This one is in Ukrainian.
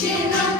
Чином